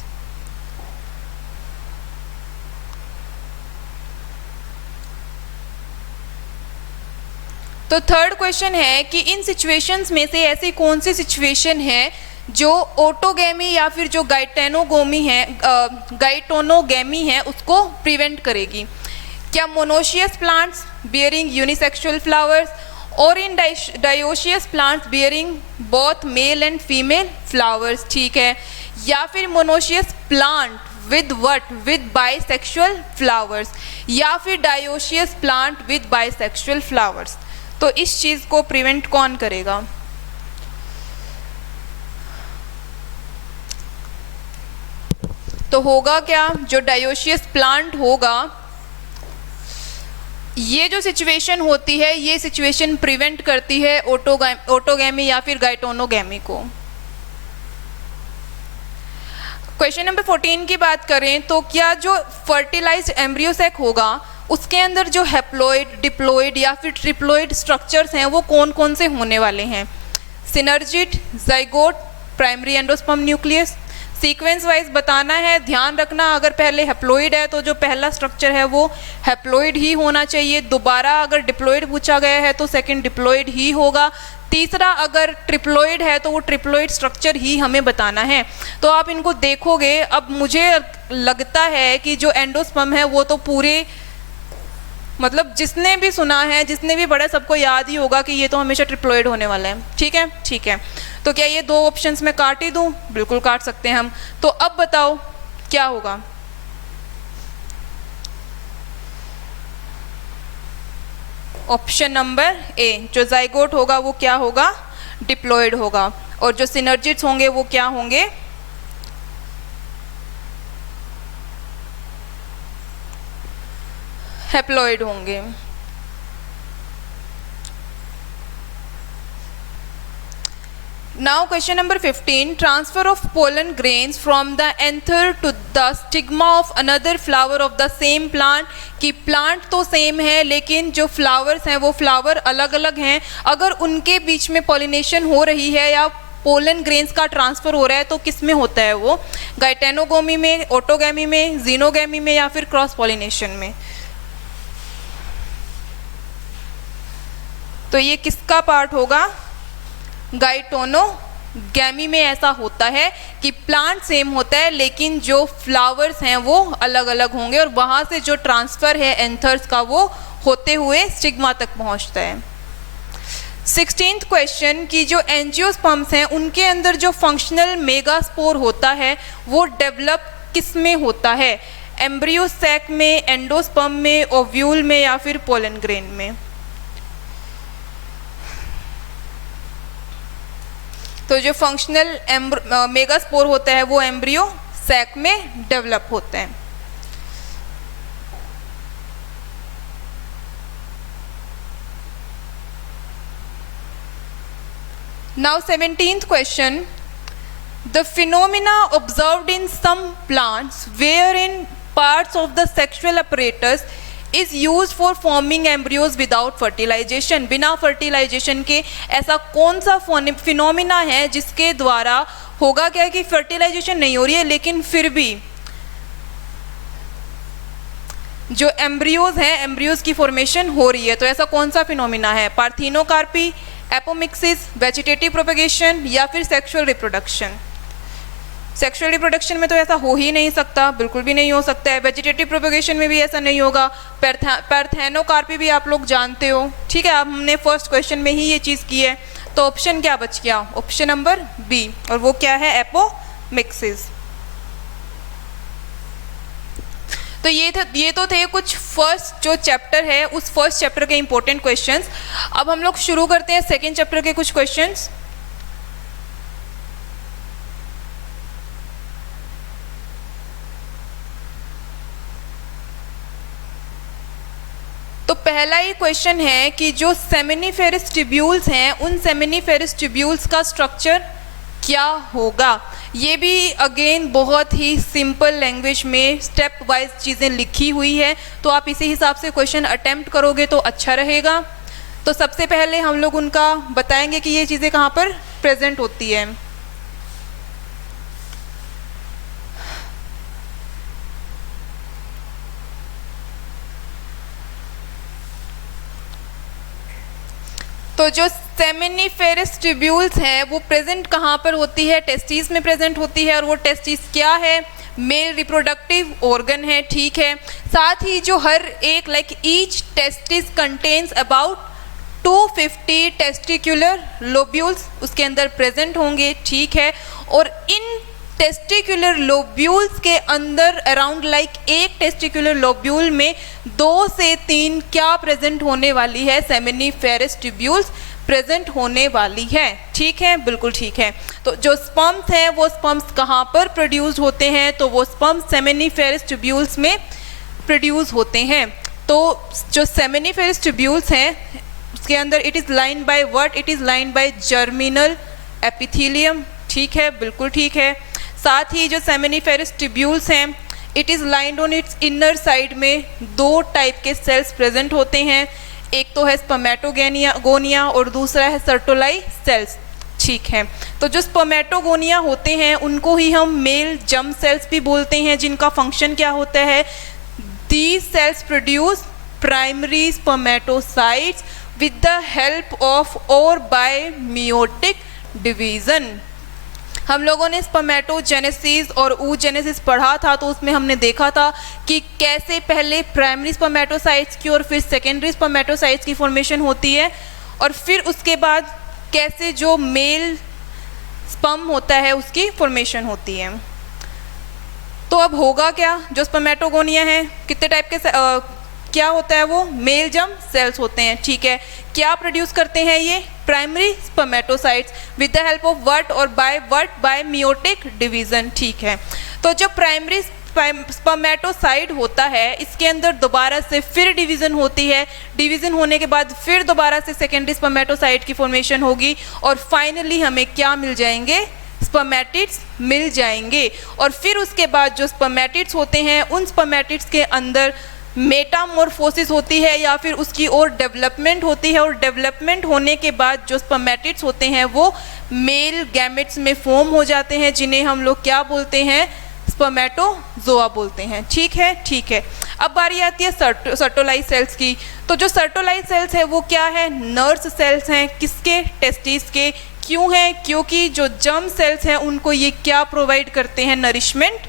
तो थर्ड क्वेश्चन है कि इन सिचुएशंस में से ऐसी कौन सी सिचुएशन है जो ऑटोगैमी या फिर जो गाइटोनोगैमी है उसको प्रिवेंट करेगी। क्या monoecious plants bearing unisexual flowers, और in dioecious plants bearing both male and female flowers, ठीक है, या फिर monoecious plant with bisexual flowers, या फिर dioecious plant with bisexual flowers. तो इस चीज को प्रिवेंट कौन करेगा, तो होगा क्या, जो डायोशियस प्लांट होगा, ये जो सिचुएशन होती है ये सिचुएशन प्रिवेंट करती है ऑटोगैमी या फिर गाइटोनोगैमी को। क्वेश्चन नंबर 14 की बात करें तो क्या जो फर्टिलाइज्ड एम्ब्रियोसेक होगा उसके अंदर जो हैप्लॉइड, डिप्लॉइड या फिर ट्रिप्लॉइड स्ट्रक्चर्स हैं वो कौन कौन से होने वाले हैं, synergid, zygote, primary endosperm nucleus. Sequence wise बताना है, ध्यान रखना, अगर पहले हैप्लॉइड है तो जो पहला स्ट्रक्चर है वो हैप्लॉइड ही होना चाहिए, दोबारा अगर डिप्लॉइड पूछा गया है तो सेकंड डिप्लॉइड ही होगा, तीसरा अगर ट्रिप्लॉइड है तो वो ट्रिप्लॉइड स्ट्रक्चर ही हमें बताना है। तो आप इनको देखोगे, अब मुझे लगता है कि जो एंडोस्पर्म है वो तो पूरे मतलब जिसने भी सुना है, जिसने भी पढ़ा, सबको याद ही होगा कि ये तो हमेशा ट्रिप्लॉइड होने वाला है, ठीक है, ठीक है। तो क्या ये दो ऑप्शंस में काट ही दूं, बिल्कुल काट सकते हैं हम। तो अब बताओ क्या होगा, ऑप्शन नंबर ए, जो जाइगोट होगा वो क्या होगा, डिप्लॉइड होगा, और जो सिनर्जिड्स होंगे वो क्या होंगे, हैप्लॉइड होंगे। Now question number 15, transfer of pollen grains from the anther to the stigma of another flower of the same plant, कि प्लांट तो सेम है लेकिन जो फ्लावर्स हैं वो फ्लावर अलग अलग हैं, अगर उनके बीच में पॉलिनेशन हो रही है या पोलन ग्रेन्स का ट्रांसफर हो रहा है तो किस में होता है वो, गाइटेनोगोमी में, ऑटोगैमी में, जीनोगैमी में या फिर क्रॉस पॉलिनेशन में। तो ये किसका पार्ट होगा, गाइटेनोगैमी में ऐसा होता है कि प्लांट सेम होता है लेकिन जो फ्लावर्स हैं वो अलग अलग होंगे और वहां से जो ट्रांसफर है एंथर्स का वो होते हुए स्टिग्मा तक पहुंचता है। 16th क्वेश्चन की जो एंजियोस्पर्म्स हैं उनके अंदर जो फंक्शनल मेगास्पोर होता है वो डेवलप किस में होता है, एम्ब्रियो सैक में, एंडोस्पर्म में, ओव्यूल में या फिर पोलन ग्रेन में। तो जो फंक्शनल मेगास्पोर होता है वो एम्ब्रियो सैक में डेवलप होते हैं। Now 17th question, the phenomena observed in some plants wherein parts of the sexual apparatus is used for forming embryos without fertilization, बिना fertilization के ऐसा कौन सा फिनोमिना है जिसके द्वारा होगा क्या कि fertilization नहीं हो रही है लेकिन फिर भी जो एम्ब्रियोज हैं, एम्ब्रियोज की फॉर्मेशन हो रही है। तो ऐसा कौन सा फिनोमिना है, पार्थिनोकार्पी, एपोमिक्सिस, वेजिटेटिव प्रोपेगेशन या फिर सेक्सुअल रिप्रोडक्शन। सेक्सुअल रिप्रोडक्शन में तो ऐसा हो ही नहीं सकता, बिल्कुल भी नहीं हो सकता है। वेजिटेटिव प्रोपेगेशन में भी ऐसा नहीं होगा। पार्थेनोकार्पी भी आप लोग जानते हो, ठीक है, हमने फर्स्ट क्वेश्चन में ही ये चीज़ की है। तो ऑप्शन क्या बच गया, ऑप्शन नंबर बी, और वो क्या है, एपोमिक्सिस। तो ये तो थे कुछ फर्स्ट जो चैप्टर है उस फर्स्ट चैप्टर के इंपॉर्टेंट क्वेश्चंस। अब हम लोग शुरू करते हैं सेकेंड चैप्टर के कुछ क्वेश्चंस। तो पहला ही क्वेश्चन है कि जो सेमिनिफेरस ट्यूब्यूल्स हैं उन सेमिनिफेरस ट्यूब्यूल्स का स्ट्रक्चर क्या होगा। ये भी अगेन बहुत ही सिंपल लैंग्वेज में स्टेप वाइज चीज़ें लिखी हुई है, तो आप इसी हिसाब से क्वेश्चन अटेम्प्ट करोगे तो अच्छा रहेगा। तो सबसे पहले हम लोग उनका बताएंगे कि ये चीज़ें कहाँ पर प्रेजेंट होती है। तो जो सेमिनिफेरस ट्यूब्यूल्स हैं वो प्रेजेंट कहाँ पर होती है, टेस्टिस में प्रेजेंट होती है। और वो टेस्टिस क्या है, मेल रिप्रोडक्टिव ऑर्गन है, ठीक है। साथ ही जो हर एक like each testis contains about 250 testicular lobules उसके अंदर प्रेजेंट होंगे, ठीक है। और इन टेस्टिकुलर लोब्यूल्स के अंदर अराउंड लाइक एक टेस्टिकुलर लोब्यूल में 2 से 3 क्या प्रेजेंट होने वाली है, सेमिनिफेरस ट्यूब्यूल्स प्रेजेंट होने वाली है, ठीक है, बिल्कुल ठीक है। तो जो स्पर्म्स हैं वो स्पर्म्स कहाँ पर प्रोड्यूस होते हैं, तो वो स्पर्म्स सेमिनिफेरस ट्यूब्यूल्स में प्रोड्यूस होते हैं। तो जो सेमिनिफेरस ट्यूब्यूल्स हैं उसके अंदर it is lined by what, it is lined by germinal epithelium, ठीक है, बिल्कुल ठीक है। साथ ही जो सेमिनिफेरस ट्यूब्यूल्स हैं it is lined on it's inner side में 2 टाइप के सेल्स प्रेजेंट होते हैं, एक तो है स्पर्मेटोगोनिया और दूसरा है सर्टोलाई सेल्स, ठीक है। तो जो स्पर्मेटोगोनिया होते हैं उनको ही हम मेल जर्म सेल्स भी बोलते हैं, जिनका फंक्शन क्या होता है, these cells produce primary spermatocytes with the help of और बाय मियोटिक डिवीजन। हम लोगों ने स्पर्मेटोजेनेसिस और oogenesis पढ़ा था, तो उसमें हमने देखा था कि कैसे पहले प्राइमरी स्पर्मेटोसाइट्स की और फिर सेकेंडरी स्पर्मेटोसाइट्स की फॉर्मेशन होती है और फिर उसके बाद कैसे जो मेल स्पर्म होता है उसकी फॉर्मेशन होती है। तो अब होगा क्या, जो स्पर्मेटोगोनिया है कितने टाइप के क्या होता है, वो मेल जर्म सेल्स होते हैं, ठीक है। क्या प्रोड्यूस करते हैं ये, primary spermatocytes with the help of what और by what, by meiotic division, ठीक है। तो जो प्राइमरी स्पर्मेटोसाइट होता है इसके अंदर दोबारा से फिर डिवीजन होती है, डिवीजन होने के बाद फिर दोबारा से सेकेंडरी स्पर्मेटोसाइट की फॉर्मेशन होगी और फाइनली हमें क्या मिल जाएंगे, स्पर्मेटिड्स मिल जाएंगे। और फिर उसके बाद जो स्पर्मेटिड्स होते हैं उन स्पर्मेटिड्स के अंदर मेटामॉर्फोसिस होती है या फिर उसकी और डेवलपमेंट होती है, और डेवलपमेंट होने के बाद जो स्पर्मेटिड्स होते हैं वो मेल गैमेट्स में फॉर्म हो जाते हैं, जिन्हें हम लोग क्या बोलते हैं, स्पर्मेटोजोआ बोलते हैं। ठीक है, ठीक है। अब बारी आती है सर्टोलाइज सेल्स की। तो जो सर्टोलाइज सेल्स है वो क्या है, नर्स सेल्स हैं। किसके, टेस्टिस के। क्यों है, क्योंकि जो जर्म सेल्स हैं उनको ये क्या प्रोवाइड करते हैं, नरिशमेंट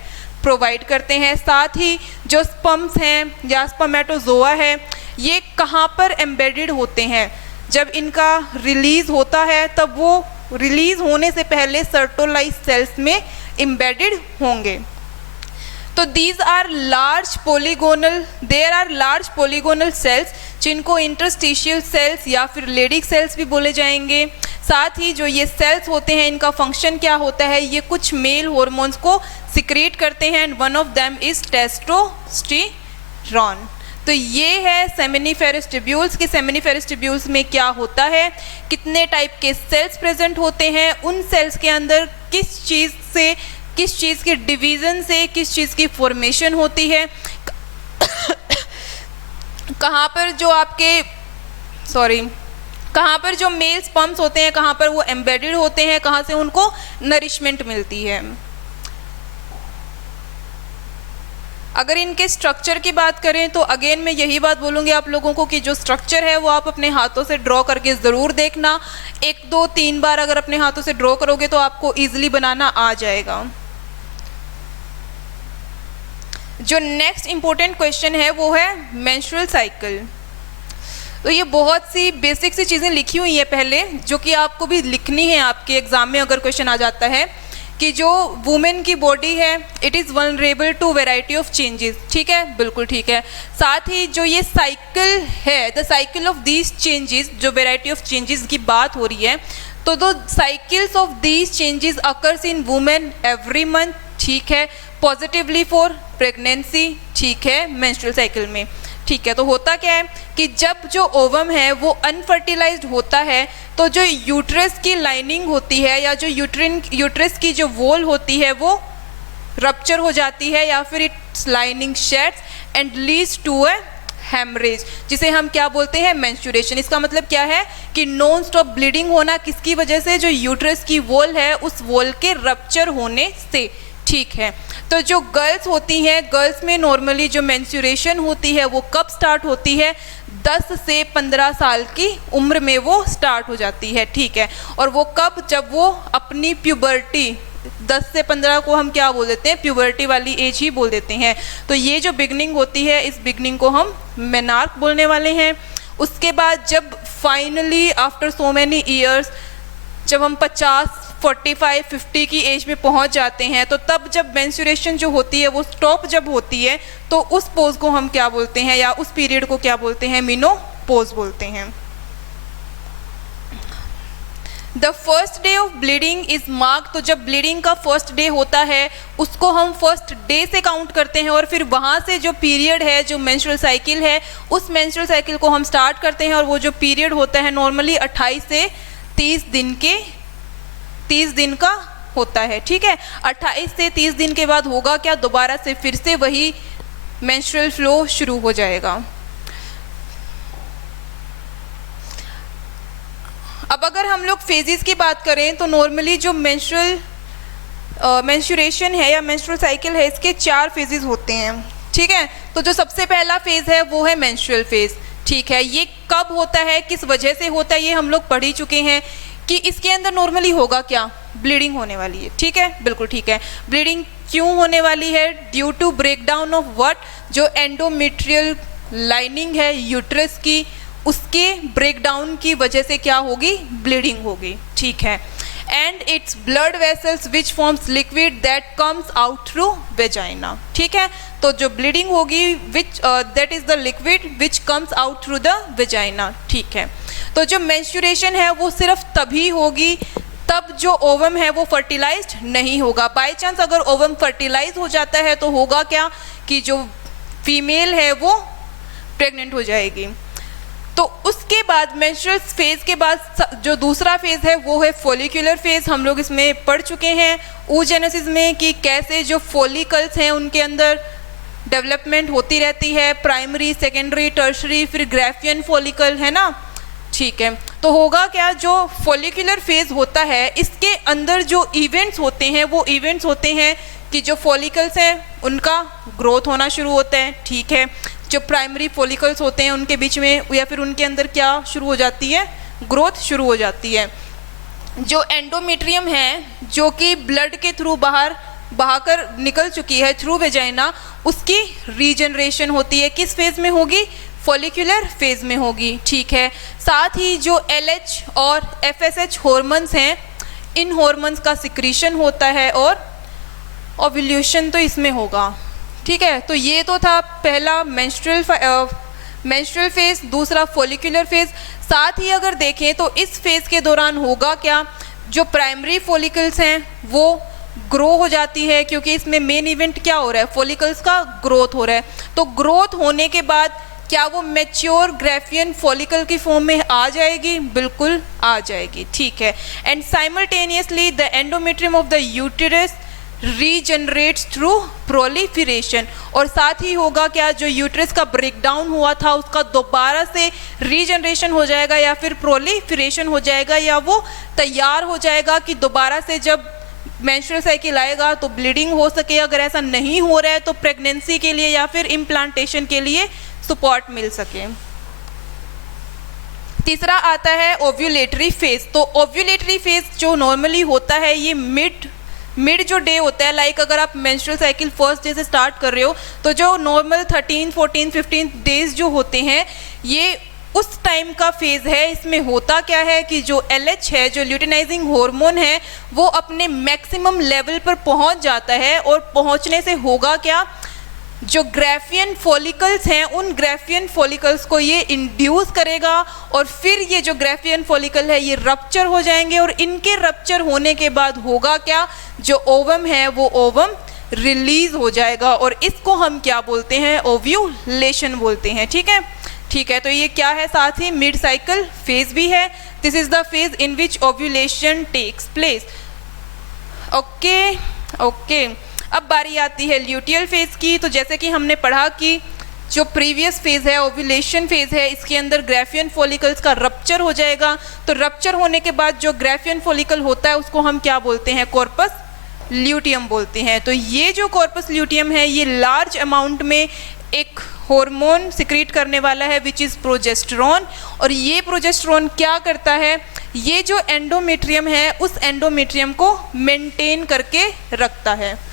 प्रोवाइड करते हैं। साथ ही जो स्पर्म्स हैं या स्पर्मेटोजोआ है, ये कहाँ पर एम्बेडेड होते हैं, जब इनका रिलीज होता है तब वो रिलीज होने से पहले सर्टोलाइज सेल्स में एम्बेडेड होंगे। तो there are large polygonal sales, जिनको इंटरस्टिशियल सेल्स या फिर लेडिक सेल्स भी बोले जाएंगे। साथ ही जो ये सेल्स होते हैं इनका फंक्शन क्या होता है, ये कुछ मेल हॉर्मोन्स को सिक्रेट करते हैं, and one of them is testosterone. तो ये है सेमिनिफेरस ट्यूब्यूल्स। कि सेमिनिफेरस ट्यूब्यूल्स में क्या होता है, कितने टाइप के सेल्स प्रेजेंट होते हैं, उन सेल्स के अंदर किस चीज़ से, किस चीज़ के डिवीज़न से किस चीज़ की फॉर्मेशन होती है, कहाँ पर जो आपके कहाँ पर जो मेल स्पर्म्स होते हैं कहाँ पर वो एम्बेडेड होते हैं, कहाँ से उनको नरिशमेंट मिलती है। अगर इनके स्ट्रक्चर की बात करें तो अगेन मैं यही बात बोलूँगी आप लोगों को कि जो स्ट्रक्चर है वो आप अपने हाथों से ड्रॉ करके ज़रूर देखना। 1, 2, 3 बार अगर अपने हाथों से ड्रॉ करोगे तो आपको ईजिली बनाना आ जाएगा। जो नेक्स्ट इम्पोर्टेंट क्वेश्चन है वो है मेंस्ट्रुअल साइकिल। तो ये बहुत सी बेसिक सी चीज़ें लिखी हुई हैं पहले, जो कि आपको भी लिखनी है आपके एग्जाम में अगर क्वेश्चन आ जाता है, कि जो वुमेन की बॉडी है it is vulnerable to variety of changes. ठीक है, बिल्कुल ठीक है। साथ ही जो ये साइकिल है, the cycle of these changes, जो वेराइटी ऑफ चेंजेस की बात हो रही है, तो the cycles of these changes occurs in women every month. ठीक है, पॉजिटिवली फॉर प्रेगनेंसी। ठीक है, मेंस्ट्रुअल साइकिल में। ठीक है, तो होता क्या है कि जब जो ओवम है वो अनफर्टिलाइज्ड होता है तो जो यूट्रस की लाइनिंग होती है या जो यूट्रस की जो वॉल होती है वो रप्चर हो जाती है, या फिर it's lining sheds and leads to a haemorrhage, जिसे हम क्या बोलते हैं, मेंस्ट्रुएशन। इसका मतलब क्या है कि नॉन स्टॉप ब्लीडिंग होना, किसकी वजह से, जो यूट्रस की वॉल है उस वॉल के रप्चर होने से। ठीक है, तो जो गर्ल्स होती हैं, गर्ल्स में नॉर्मली जो मेंस्ट्रुएशन होती है वो कब स्टार्ट होती है, 10 से 15 साल की उम्र में वो स्टार्ट हो जाती है। ठीक है, और वो कब, जब वो अपनी प्यूबर्टी, 10 से 15 को हम क्या बोल देते हैं, प्यूबर्टी वाली एज ही बोल देते हैं। तो ये जो बिगनिंग होती है, इस बिगनिंग को हम मेनार्क बोलने वाले हैं। उसके बाद जब finally after so many years, जब हम 50, 45, 50 की एज में पहुंच जाते हैं, तो तब जब मेंस्ट्रुएशन जो होती है वो स्टॉप जब होती है, तो उस पोज को हम क्या बोलते हैं, या उस पीरियड को क्या बोलते हैं, मेनोपॉज बोलते हैं। The first day of bleeding is mark. तो जब ब्लीडिंग का फर्स्ट डे होता है उसको हम फर्स्ट डे से काउंट करते हैं, और फिर वहाँ से जो पीरियड है, जो मेंस्ट्रुअल साइकिल है, उस मेंस्ट्रुअल साइकिल को हम स्टार्ट करते हैं, और वो जो पीरियड होता है नॉर्मली 28 से 30 दिन का होता है। ठीक है, 28 से 30 दिन के बाद होगा क्या, दोबारा से फिर से वही मेंस्ट्रुअल फ्लो शुरू हो जाएगा। अब अगर हम लोग फेजेस की बात करें तो नॉर्मली जो मेंस्ट्रुएशन है या मेंस्ट्रुअल साइकिल है, इसके 4 फेजेस होते हैं। ठीक है, तो जो सबसे पहला फेज है वो है मेंस्ट्रुअल फेज। ठीक है, ये कब होता है, किस वजह से होता है, ये हम लोग पढ़ ही चुके हैं कि इसके अंदर नॉर्मली होगा क्या, ब्लीडिंग होने वाली है। ठीक है, बिल्कुल ठीक है। ब्लीडिंग क्यों होने वाली है, due to breakdown of what, जो एंडोमेट्रियल लाइनिंग है यूट्रस की, उसके ब्रेकडाउन की वजह से क्या होगी, ब्लीडिंग होगी। ठीक है, and its blood vessels which forms liquid that comes out through vagina. ठीक है, तो जो ब्लीडिंग होगी which that is the liquid which comes out through the vagina. ठीक है, तो जो मेंस्ट्रुएशन है वो सिर्फ तभी होगी तब जो ओवम है वो फर्टिलाइज्ड नहीं होगा। बाय चांस अगर ओवम फर्टिलाइज हो जाता है तो होगा क्या कि जो फीमेल है वो प्रेग्नेंट हो जाएगी। तो उसके बाद मेंस्ट्रुअल फेज के बाद जो दूसरा फेज है वो है फॉलिकुलर फेज। हम लोग इसमें पढ़ चुके हैं oogenesis में कि कैसे जो फॉलिकल्स हैं उनके अंदर डेवलपमेंट होती रहती है, प्राइमरी, सेकेंडरी, टर्शरी, फिर ग्राफियन फॉलिकल, है ना, ठीक है। तो होगा क्या, जो फॉलिकुलर फेज होता है इसके अंदर जो इवेंट्स होते हैं वो इवेंट्स होते हैं कि जो फॉलिकल्स हैं उनका ग्रोथ होना शुरू होता है, ठीक है। जो प्राइमरी फॉलिकल्स होते हैं उनके बीच में या फिर उनके अंदर क्या शुरू हो जाती है, ग्रोथ शुरू हो जाती है। जो एंडोमेट्रियम है जो कि ब्लड के थ्रू बहाकर निकल चुकी है थ्रू वेजाइना, उसकी रीजनरेशन होती है, किस फेज में होगी, फॉलिकुलर फेज में होगी, ठीक है। साथ ही जो LH और FSH हॉर्मोन्स हैं, इन हॉर्मोन्स का सिक्रीशन होता है और ओव्यूलेशन तो इसमें होगा, ठीक है। तो ये तो था पहला मेंस्ट्रुअल फेज, दूसरा फॉलिकुलर फेज। साथ ही अगर देखें तो इस फेज के दौरान होगा क्या, जो प्राइमरी फॉलिकल्स हैं वो ग्रो हो जाती है, क्योंकि इसमें मेन इवेंट क्या हो रहा है, फॉलिकल्स का ग्रोथ हो रहा है। तो ग्रोथ होने के बाद क्या वो मैच्योर ग्राफियन फॉलिकल की फॉर्म में आ जाएगी, बिल्कुल आ जाएगी, ठीक है। And simultaneously the endometrium of the uterus regenerates through proliferation, और साथ ही होगा क्या, जो यूट्रस का ब्रेकडाउन हुआ था उसका दोबारा से रीजनरेशन हो जाएगा या फिर प्रोलिफरेशन हो जाएगा, या वो तैयार हो जाएगा कि दोबारा से जब मेंस्ट्रुअल साइकिल आएगा तो ब्लीडिंग हो सके। अगर ऐसा नहीं हो रहा है तो प्रेगनेंसी के लिए या फिर इम्प्लांटेशन के लिए सपोर्ट मिल सके। तीसरा आता है ओव्यूलेटरी फेज। तो ओव्यूलेटरी फेज जो नॉर्मली होता है ये मिड जो डे होता है, लाइक अगर आप मेंस्ट्रुअल साइकिल फर्स्ट डे से स्टार्ट कर रहे हो तो जो नॉर्मल 13, 14, 15 डेज जो होते हैं ये उस टाइम का फेज है। इसमें होता क्या है कि जो LH है, जो ल्यूटिनाइजिंग हार्मोन है, वो अपने मैक्सिमम लेवल पर पहुंच जाता है, और पहुंचने से होगा क्या, जो ग्राफियन फॉलिकल्स हैं उन ग्राफियन फॉलिकल्स को ये इंड्यूस करेगा, और फिर ये जो ग्राफियन फॉलिकल है ये रप्चर हो जाएंगे, और इनके रप्चर होने के बाद होगा क्या, जो ओवम है वो ओवम रिलीज हो जाएगा, और इसको हम क्या बोलते हैं, ओव्यूलेशन बोलते हैं, ठीक है, ठीक है। तो ये क्या है, साथ ही मिड साइकिल फेज भी है। This is the phase in which ovulation takes place. Okay, अब बारी आती है ल्यूटियल फेज की। तो जैसे कि हमने पढ़ा कि जो प्रीवियस फेज है ओव्यूलेशन फेज है, इसके अंदर ग्राफियन फॉलिकल्स का रप्चर हो जाएगा। तो रप्चर होने के बाद जो ग्राफियन फॉलिकल होता है उसको हम क्या बोलते हैं, कॉर्पस ल्यूटियम बोलते हैं। तो ये जो कॉर्पस ल्यूटियम है ये लार्ज अमाउंट में एक हार्मोन सिक्रीट करने वाला है विच इज़ प्रोजेस्टेरॉन, और ये प्रोजेस्टेरॉन क्या करता है, ये जो एंडोमेट्रियम है उस एंडोमेट्रियम को मेंटेन करके रखता है।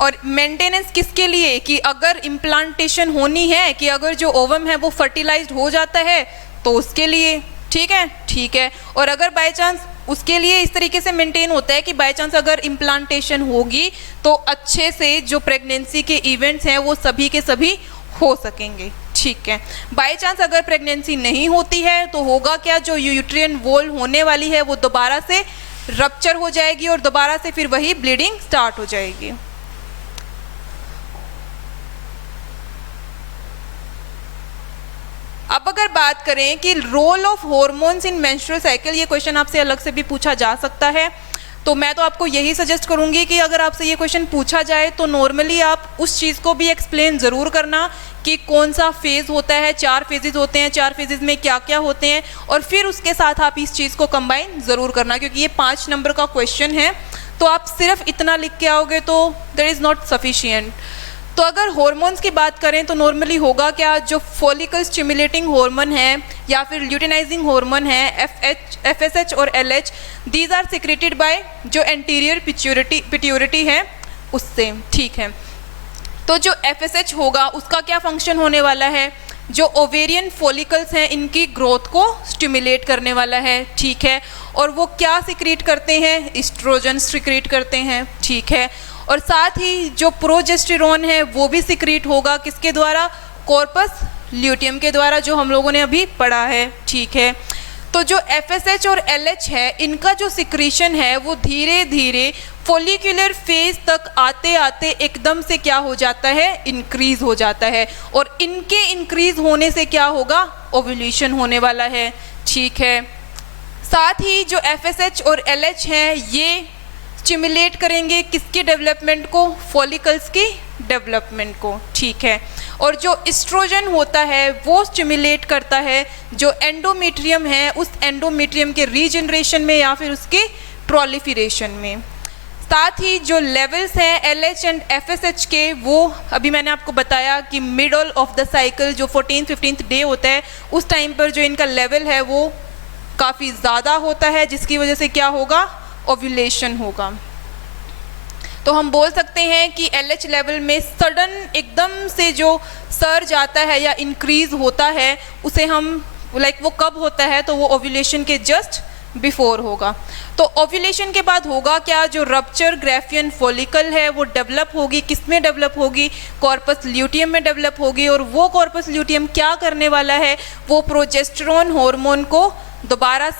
और मेंटेनेंस किसके लिए, कि अगर इम्प्लांटेशन होनी है, कि अगर जो ओवम है वो फर्टिलाइज्ड हो जाता है तो उसके लिए, ठीक है, ठीक है। और अगर बाय चांस उसके लिए इस तरीके से मेंटेन होता है कि बाय चांस अगर इम्प्लांटेशन होगी तो अच्छे से जो प्रेगनेंसी के इवेंट्स हैं वो सभी के सभी हो सकेंगे, ठीक है। बाय चांस अगर प्रेगनेंसी नहीं होती है तो होगा क्या, जो यूट्रियन वॉल होने वाली है वो दोबारा से रप्चर हो जाएगी और दोबारा से फिर वही ब्लीडिंग स्टार्ट हो जाएगी। अब अगर बात करें कि role of hormones in menstrual cycle, ये क्वेश्चन आपसे अलग से भी पूछा जा सकता है, तो मैं तो आपको यही सजेस्ट करूंगी कि अगर आपसे ये क्वेश्चन पूछा जाए तो नॉर्मली आप उस चीज़ को भी एक्सप्लेन ज़रूर करना कि कौन सा फेज़ होता है, 4 फेजेस होते हैं, 4 फेजेस में क्या क्या होते हैं, और फिर उसके साथ आप इस चीज़ को कंबाइन ज़रूर करना, क्योंकि ये 5 नंबर का क्वेश्चन है। तो आप सिर्फ इतना लिख के आओगे तो दैट इज़ नॉट सफिशिएंट। तो अगर हॉर्मोन्स की बात करें तो नॉर्मली होगा क्या, जो फॉलिकल स्टिमुलेटिंग हार्मोन है या फिर ल्यूटिनाइजिंग हार्मोन है FSH और LH, these are secreted by जो एंटीरियर पिट्यूटरी है उससे, ठीक है। तो जो FSH होगा उसका क्या फंक्शन होने वाला है, जो ओवेरियन फॉलिकल्स हैं इनकी ग्रोथ को स्टिमुलेट करने वाला है, ठीक है। और वो क्या सिक्रीट करते हैं, एस्ट्रोजन सिक्रीट करते हैं, ठीक है। और साथ ही जो प्रोजेस्टेरॉन है वो भी सिक्रीट होगा, किसके द्वारा, कॉर्पस ल्यूटियम के द्वारा, जो हम लोगों ने अभी पढ़ा है, ठीक है। तो जो FSH और LH है इनका जो सिक्रीशन है वो धीरे धीरे फॉलिकुलर फेज तक आते आते एकदम से क्या हो जाता है, इंक्रीज हो जाता है, और इनके इंक्रीज होने से क्या होगा, ओव्यूलेशन होने वाला है, ठीक है। साथ ही जो FSH और LH हैं ये स्टिमुलेट करेंगे किसकी डेवलपमेंट को, फॉलिकल्स की डेवलपमेंट को, ठीक है। और जो एस्ट्रोजन होता है वो स्टिमुलेट करता है जो एंडोमेट्रियम है, उस एंडोमेट्रियम के रीजनरेशन में या फिर उसके प्रोलिफरेशन में। साथ ही जो लेवल्स हैं LH एंड FSH के, वो अभी मैंने आपको बताया कि मिडल ऑफ द साइकिल जो 14th-15th डे होता है उस टाइम पर जो इनका लेवल है वो काफ़ी ज़्यादा होता है, जिसकी वजह से क्या होगा, ओव्यूलेशन होगा। तो हम बोल सकते हैं कि LH लेवल में सडन एकदम से जो सर्ज आता है या इंक्रीज होता है उसे हम वो कब होता है, तो वो ओव्यूलेशन के जस्ट बिफोर होगा। तो ओव्यूलेशन के बाद होगा क्या, जो रप्चर ग्राफियन फॉलिकल है वो डेवलप होगी, किस में डेवलप होगी, कॉर्पस ल्यूटियम में डेवलप होगी। और वो कॉर्पस ल्यूटियम क्या करने वाला है, वो प्रोजेस्टेरोन हार्मोन को दोबारा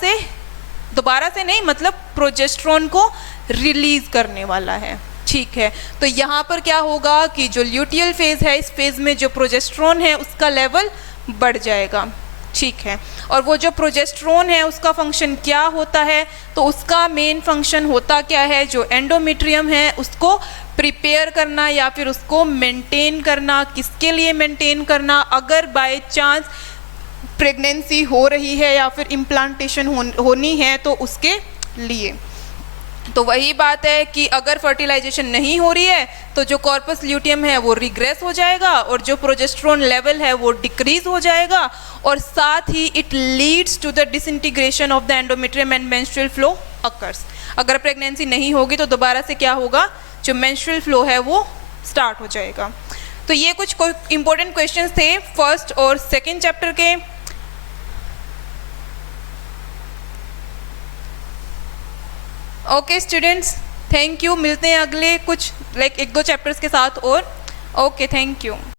से नहीं, मतलब प्रोजेस्टेरोन को रिलीज करने वाला है, ठीक है। तो यहाँ पर क्या होगा कि जो ल्यूटियल फेज है, इस फेज में जो प्रोजेस्टेरोन है उसका लेवल बढ़ जाएगा, ठीक है। और वो जो प्रोजेस्टेरोन है उसका फंक्शन क्या होता है, तो उसका मेन फंक्शन होता क्या है, जो एंडोमेट्रियम है उसको प्रिपेयर करना या फिर उसको मेंटेन करना। किसके लिए मेंटेन करना, अगर बाय चांस प्रेगनेंसी हो रही है या फिर इम्प्लांटेशन होनी है तो उसके लिए। तो वही बात है कि अगर फर्टिलाइजेशन नहीं हो रही है तो जो कॉर्पस ल्यूटियम है वो रिग्रेस हो जाएगा और जो प्रोजेस्टेरोन लेवल है वो डिक्रीज हो जाएगा, और साथ ही it leads to the disintegration of the endometrium and menstrual flow occurs. अगर प्रेगनेंसी नहीं होगी तो दोबारा से क्या होगा, जो मेंस्ट्रुअल फ्लो है वो स्टार्ट हो जाएगा। तो ये कुछ इंपॉर्टेंट क्वेश्चंस थे फर्स्ट और सेकेंड चैप्टर के। Okay students, thank you. मिलते हैं अगले कुछ 1-2 चैप्टर्स के साथ और। Okay, thank you.